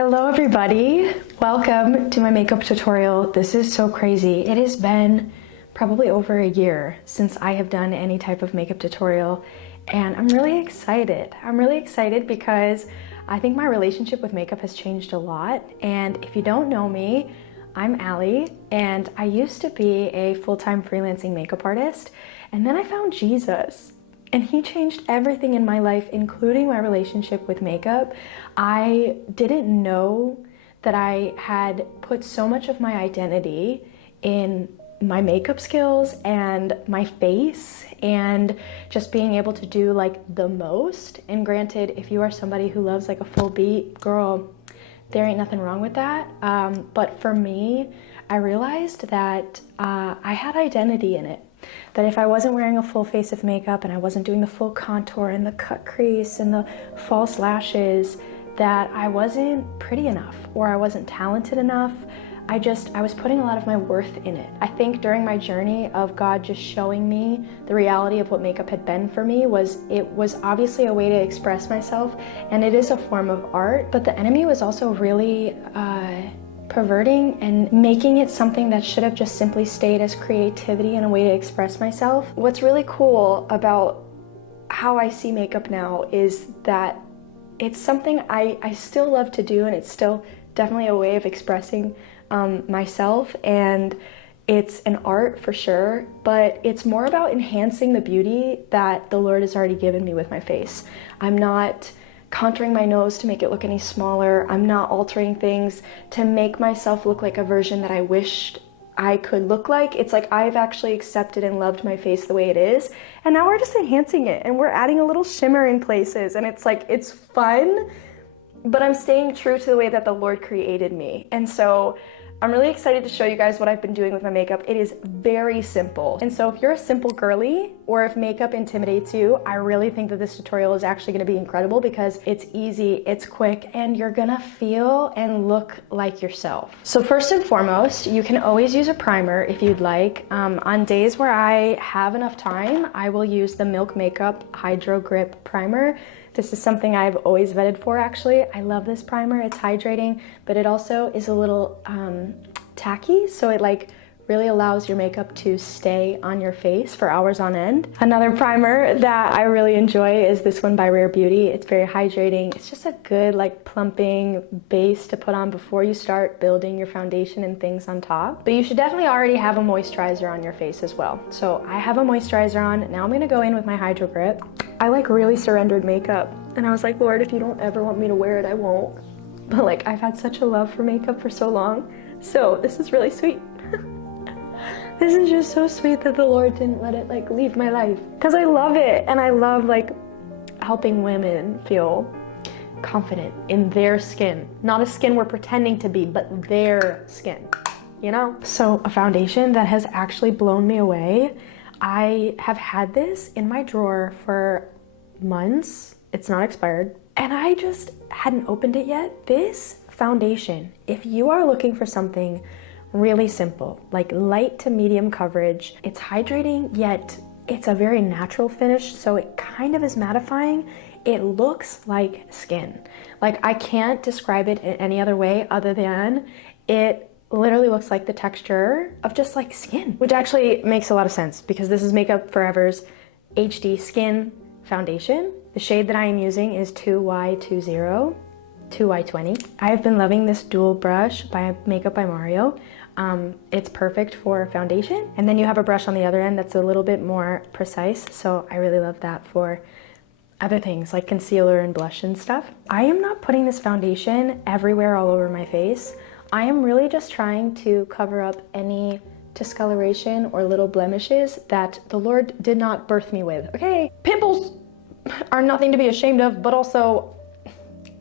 Hello everybody, welcome to my makeup tutorial. This is so crazy. It has been probably over a year since I have done any type of makeup tutorial, and I'm really excited. I'm really excited because I think my relationship with makeup has changed a lot. And if you don't know me, I'm Allie, and I used to be a full-time freelancing makeup artist, and then I found Jesus. And he changed everything in my life, including my relationship with makeup. I didn't know that I had put so much of my identity in my makeup skills and my face and just being able to do like the most. And granted, if you are somebody who loves like a full beat, girl, there ain't nothing wrong with that. But for me, I realized that I had identity in it. That if I wasn't wearing a full face of makeup and I wasn't doing the full contour and the cut crease and the false lashes, that I wasn't pretty enough or I wasn't talented enough. I was putting a lot of my worth in it. I think during my journey of God just showing me the reality of what makeup had been for me it was obviously a way to express myself, and it is a form of art, but the enemy was also really perverting and making it something that should have just simply stayed as creativity and a way to express myself. What's really cool about how I see makeup now is that it's something I still love to do, and it's still definitely a way of expressing myself, and it's an art for sure, but it's more about enhancing the beauty that the Lord has already given me with my face. I'm not contouring my nose to make it look any smaller. I'm not altering things to make myself look like a version that I wished I could look like. It's like I've actually accepted and loved my face the way it is, and now we're just enhancing it and we're adding a little shimmer in places, and it's like, it's fun, but I'm staying true to the way that the Lord created me. And so I'm really excited to show you guys what I've been doing with my makeup. It is very simple. And so if you're a simple girly, or if makeup intimidates you, I really think that this tutorial is actually gonna be incredible because it's easy, it's quick, and you're gonna feel and look like yourself. So first and foremost, you can always use a primer if you'd like. On days where I have enough time, I will use the Milk Makeup Hydro Grip Primer. This is something I've always vetted for, actually. I love this primer. It's hydrating, but it also is a little tacky, so it like really allows your makeup to stay on your face for hours on end. Another primer that I really enjoy is this one by Rare Beauty. It's very hydrating. It's just a good like plumping base to put on before you start building your foundation and things on top. But you should definitely already have a moisturizer on your face as well. So I have a moisturizer on. Now I'm gonna go in with my Hydro Grip. I like really surrendered makeup, and I was like, Lord, if you don't ever want me to wear it, I won't. But like, I've had such a love for makeup for so long, so this is really sweet. This is just so sweet that the Lord didn't let it like leave my life, because I love it, and I love like helping women feel confident in their skin. Not a skin we're pretending to be, but their skin, you know? So a foundation that has actually blown me away. I have had this in my drawer for months. It's not expired, and I just hadn't opened it yet. This foundation, if you are looking for something really simple, like light to medium coverage, it's hydrating, yet it's a very natural finish, so it kind of is mattifying. It looks like skin. Like, I can't describe it in any other way other than it literally looks like the texture of just like skin, which actually makes a lot of sense because this is Makeup Forever's HD Skin Foundation. The shade that I am using is 2Y20, 2Y20. I have been loving this dual brush by Makeup by Mario. It's perfect for foundation, and then you have a brush on the other end that's a little bit more precise, so I really love that for other things like concealer and blush and stuff. I am not putting this foundation everywhere all over my face. I am really just trying to cover up any discoloration or little blemishes that the Lord did not birth me with. Okay, pimples are nothing to be ashamed of, but also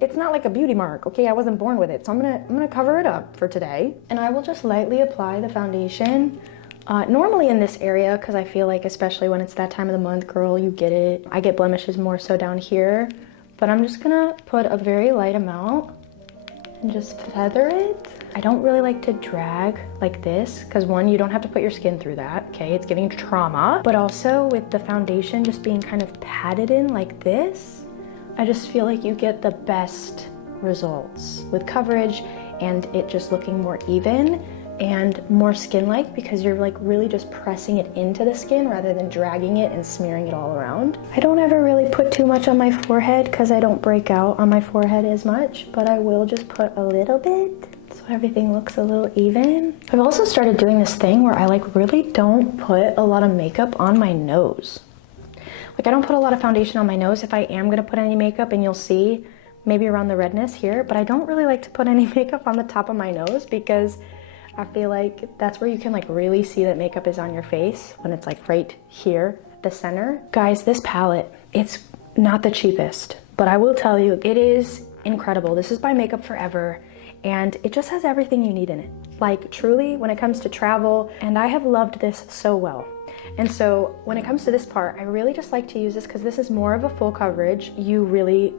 it's not like a beauty mark, okay? I wasn't born with it, so I'm gonna cover it up for today. And I will just lightly apply the foundation, normally in this area, because I feel like especially when it's that time of the month, girl, you get it. I get blemishes more so down here, but I'm just gonna put a very light amount and just feather it. I don't really like to drag like this because one, you don't have to put your skin through that, okay? It's giving trauma. But also with the foundation just being kind of padded in like this, I just feel like you get the best results with coverage and it just looking more even and more skin-like, because you're like really just pressing it into the skin rather than dragging it and smearing it all around. I don't ever really put too much on my forehead because I don't break out on my forehead as much, but I will just put a little bit so everything looks a little even. I've also started doing this thing where I like really don't put a lot of makeup on my nose. Like I don't put a lot of foundation on my nose if I am gonna put any makeup, and you'll see maybe around the redness here, but I don't really like to put any makeup on the top of my nose because I feel like that's where you can like really see that makeup is on your face, when it's like right here, the center. Guys, this palette, it's not the cheapest, but I will tell you, it is incredible. This is by Makeup Forever, and it just has everything you need in it. Like truly, when it comes to travel, and I have loved this so well. And so when it comes to this part, I really just like to use this because this is more of a full coverage. You really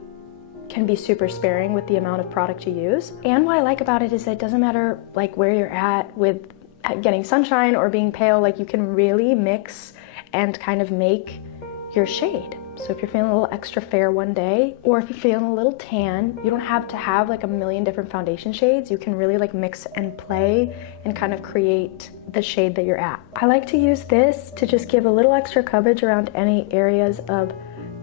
can be super sparing with the amount of product you use. And what I like about it is that it doesn't matter like where you're at with getting sunshine or being pale, like you can really mix and kind of make your shade. So if you're feeling a little extra fair one day, or if you're feeling a little tan, you don't have to have like a million different foundation shades. You can really like mix and play and kind of create the shade that you're at. I like to use this to just give a little extra coverage around any areas of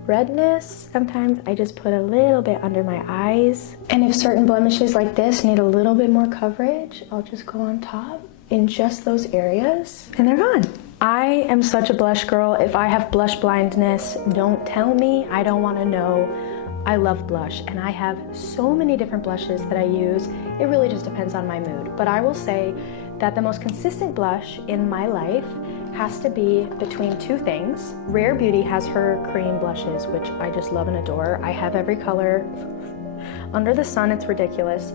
redness. Sometimes I just put a little bit under my eyes. And if certain blemishes like this need a little bit more coverage, I'll just go on top in just those areas and they're gone. I am such a blush girl. If I have blush blindness, don't tell me. I don't want to know. I love blush and I have so many different blushes that I use. It really just depends on my mood. But I will say that the most consistent blush in my life has to be between two things. Rare Beauty has her cream blushes, which I just love and adore. I have every color under the sun, it's ridiculous.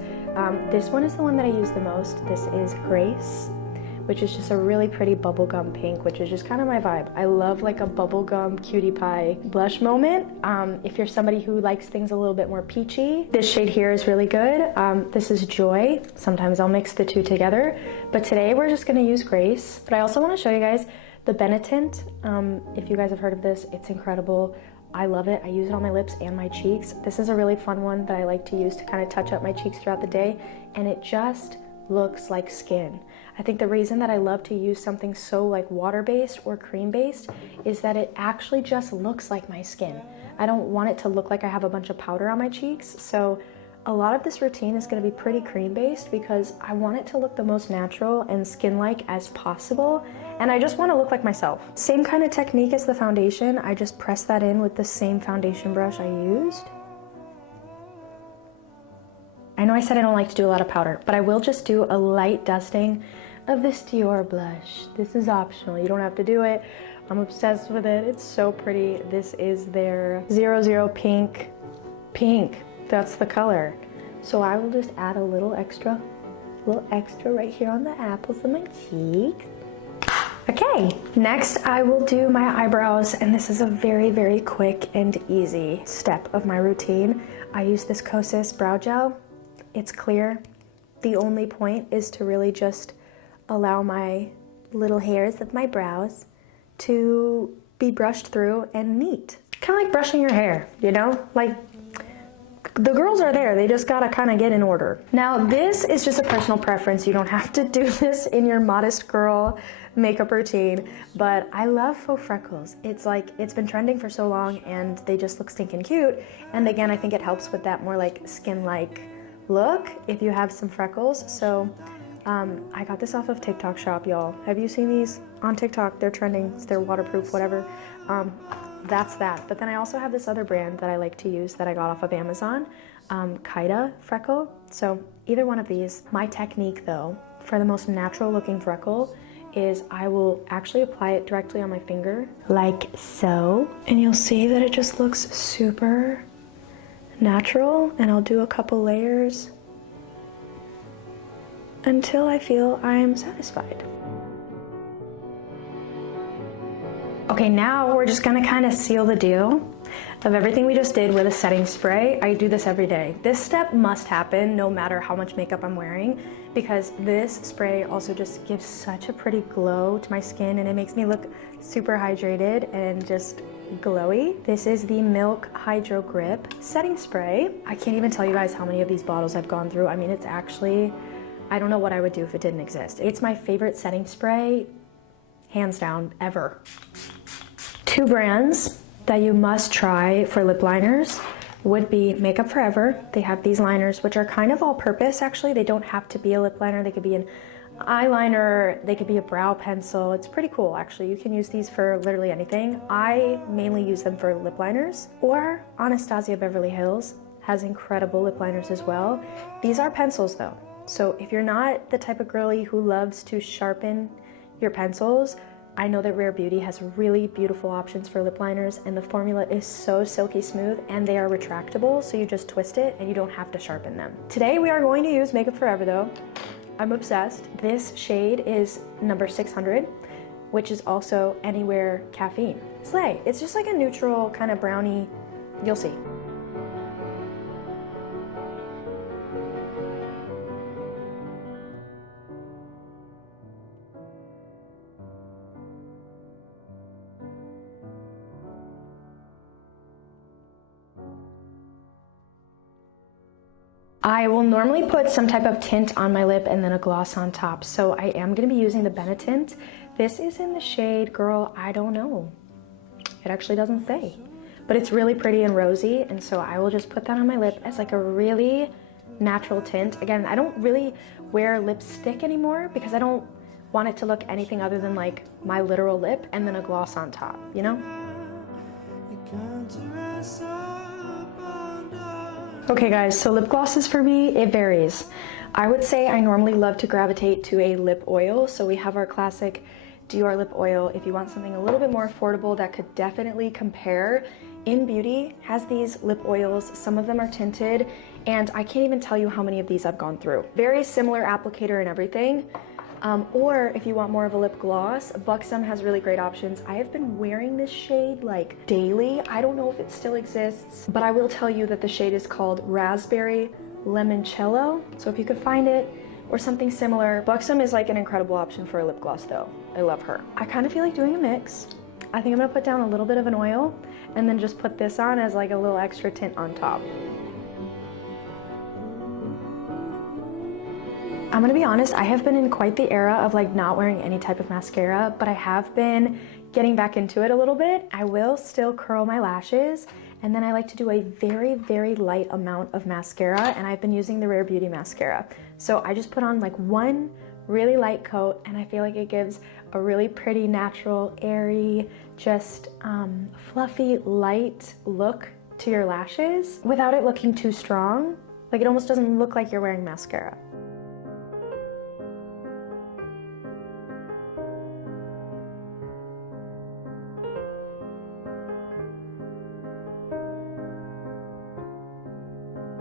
This one is the one that I use the most. This is Grace, which is just a really pretty bubblegum pink, which is just kind of my vibe. I love like a bubblegum cutie pie blush moment. If you're somebody who likes things a little bit more peachy, this shade here is really good. This is Joy. Sometimes I'll mix the two together, but today we're just gonna use Grace. But I also wanna show you guys the Benetint. If you guys have heard of this, it's incredible. I love it. I use it on my lips and my cheeks. This is a really fun one that I like to use to kind of touch up my cheeks throughout the day, and it just looks like skin. I think the reason that I love to use something so like water-based or cream-based is that it actually just looks like my skin. I don't want it to look like I have a bunch of powder on my cheeks, so a lot of this routine is going to be pretty cream-based because I want it to look the most natural and skin-like as possible, and I just want to look like myself. Same kind of technique as the foundation. I just press that in with the same foundation brush I used. I know I said I don't like to do a lot of powder, but I will just do a light dusting of this Dior blush. This is optional. You don't have to do it. I'm obsessed with it. It's so pretty. This is their 00 Pink. Pink. That's the color. So I will just add a little extra right here on the apples of my cheeks. Okay, next I will do my eyebrows, and this is a very, very quick and easy step of my routine. I use this Kosas brow gel. It's clear. The only point is to really just allow my little hairs of my brows to be brushed through and neat. Kind of like brushing your hair, you know? Like, the girls are there, they just gotta kind of get in order. Now, this is just a personal preference. You don't have to do this in your modest girl makeup routine, but I love faux freckles. It's like, it's been trending for so long and they just look stinking cute. And again, I think it helps with that more like skin-like look if you have some freckles. So I got this off of TikTok shop, y'all. Have you seen these on TikTok? They're trending, they're waterproof, whatever. That's that. But then I also have this other brand that I like to use that I got off of Amazon, Kaida Freckle. So either one of these. My technique though, for the most natural looking freckle, is I will actually apply it directly on my finger, like so. And you'll see that it just looks super natural, and I'll do a couple layers until I feel I'm satisfied. Okay, now we're just gonna kind of seal the deal of everything we just did with a setting spray. I do this every day. This step must happen no matter how much makeup I'm wearing, because this spray also just gives such a pretty glow to my skin, and it makes me look super hydrated and just glowy. This is the Milk Hydro Grip Setting Spray. I can't even tell you guys how many of these bottles I've gone through. I mean, it's actually, I don't know what I would do if it didn't exist. It's my favorite setting spray, hands down, ever. Two brands that you must try for lip liners would be Makeup Forever. They have these liners, which are kind of all-purpose, actually. They don't have to be a lip liner. They could be an eyeliner, they could be a brow pencil. It's pretty cool, actually. You can use these for literally anything. I mainly use them for lip liners, or Anastasia Beverly Hills has incredible lip liners as well. These are pencils though. So if you're not the type of girly who loves to sharpen your pencils, I know that Rare Beauty has really beautiful options for lip liners, and the formula is so silky smooth, and they are retractable, so you just twist it and you don't have to sharpen them. Today we are going to use Makeup Forever though. I'm obsessed. This shade is number 600, which is also Anywhere Caffeine. Slay. It's just like a neutral kind of brownie. You'll see. I will normally put some type of tint on my lip and then a gloss on top. So I am going to be using the Benetint. This is in the shade, girl, I don't know. It actually doesn't say. But it's really pretty and rosy, and so I will just put that on my lip as like a really natural tint. Again, I don't really wear lipstick anymore because I don't want it to look anything other than like my literal lip and then a gloss on top, you know? Okay guys, so lip glosses for me, it varies. I would say I normally love to gravitate to a lip oil. So we have our classic Dior lip oil. If you want something a little bit more affordable that could definitely compare, In Beauty has these lip oils. Some of them are tinted, and I can't even tell you how many of these I've gone through. Very similar applicator and everything. Or if you want more of a lip gloss, Buxom has really great options. I have been wearing this shade like daily. I don't know if it still exists, but I will tell you that the shade is called Raspberry Limoncello. So if you could find it or something similar. Buxom is like an incredible option for a lip gloss though. I love her. I kind of feel like doing a mix. I think I'm gonna put down a little bit of an oil and then just put this on as like a little extra tint on top. I'm gonna be honest, I have been in quite the era of like not wearing any type of mascara, but I have been getting back into it a little bit. I will still curl my lashes, and then I like to do a very, very light amount of mascara, and I've been using the Rare Beauty mascara. So I just put on like one really light coat, and I feel like it gives a really pretty, natural, airy, just fluffy, light look to your lashes without it looking too strong. Like it almost doesn't look like you're wearing mascara.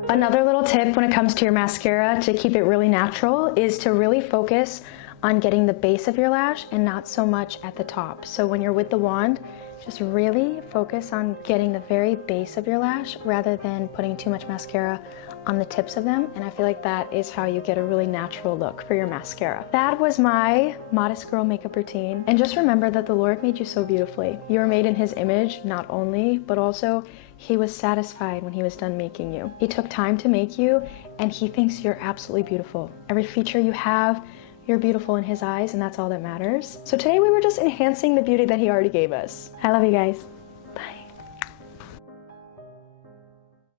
Another little tip when it comes to your mascara to keep it really natural is to really focus on getting the base of your lash and not so much at the top. So when you're with the wand, just really focus on getting the very base of your lash rather than putting too much mascara on the tips of them. And I feel like that is how you get a really natural look for your mascara. That was my modest girl makeup routine. And just remember that the Lord made you so beautifully. You were made in His image, not only, but also He was satisfied when He was done making you. He took time to make you, and He thinks you're absolutely beautiful. Every feature you have, you're beautiful in His eyes, and that's all that matters. So today we were just enhancing the beauty that He already gave us. I love you guys.